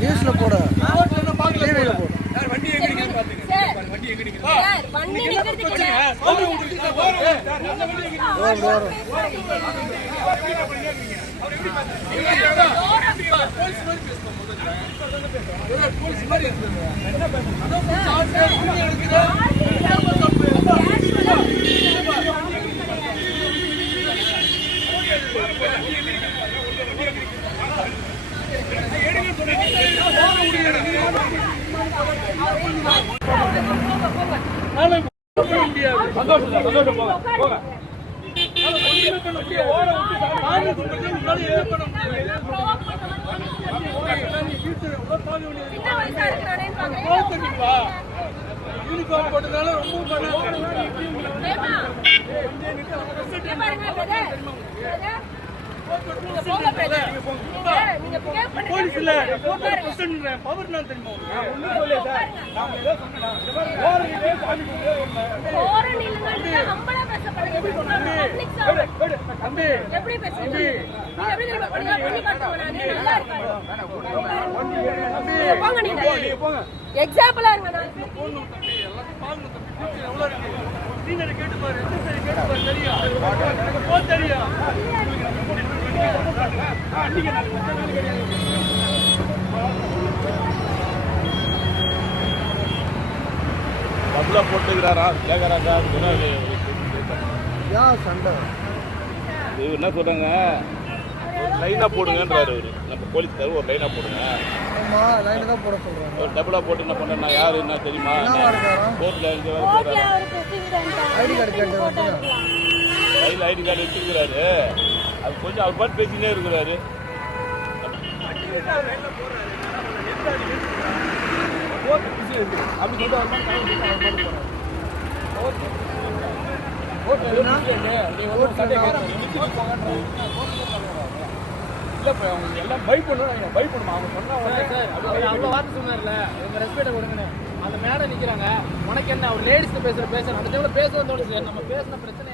நியூஸ்ல போடு, டிவில போடு. யூனிஃபார்ம் போட்டதால ரொம்ப போலீஸ் இல்ல பவர் நான் தெரியுமா எக்ஸாம்பிளா இருங்க கேட்டு பாரு, தெரியும் தெரியும். டபுளா போட்டுக்கிறாரா கேட்கறாங்க. சண்டை இவர் என்ன சொல்றாங்க, லைனா போடுங்கன்றாரு அவரு. நம்ம போலீஸ்காரர் ஒரு லைனா போடுங்க. ஆமா, லைனா தான் போட சொல்றாங்க. ஒரு டபுளா போட்டு என்ன பண்றேன், நான் யாரு என்ன தெரியுமா, கோர்ட்ல ஐடி கார்டு கேட்டு கையில் ஐடி கார்டு வச்சிருக்கிறாரு. அது கொஞ்சம் அவர் பாட்டு பேசினே இருக்கிறாரு. எல்லாம் பயப்படணும், பயப்படணும். அவங்க சொன்னா அவ்வளோ வார்த்தை சொன்னார்ல, உங்க ரெஸ்பெக்ட் கொடுங்கன்னு. அந்த மேடம் நிக்கிறாங்க, உனக்கு என்ன அவர் லேடிஸ் பேசுற அந்த டைம்ல பேச தோணுச்சு. நம்ம பேசின பிரச்சனை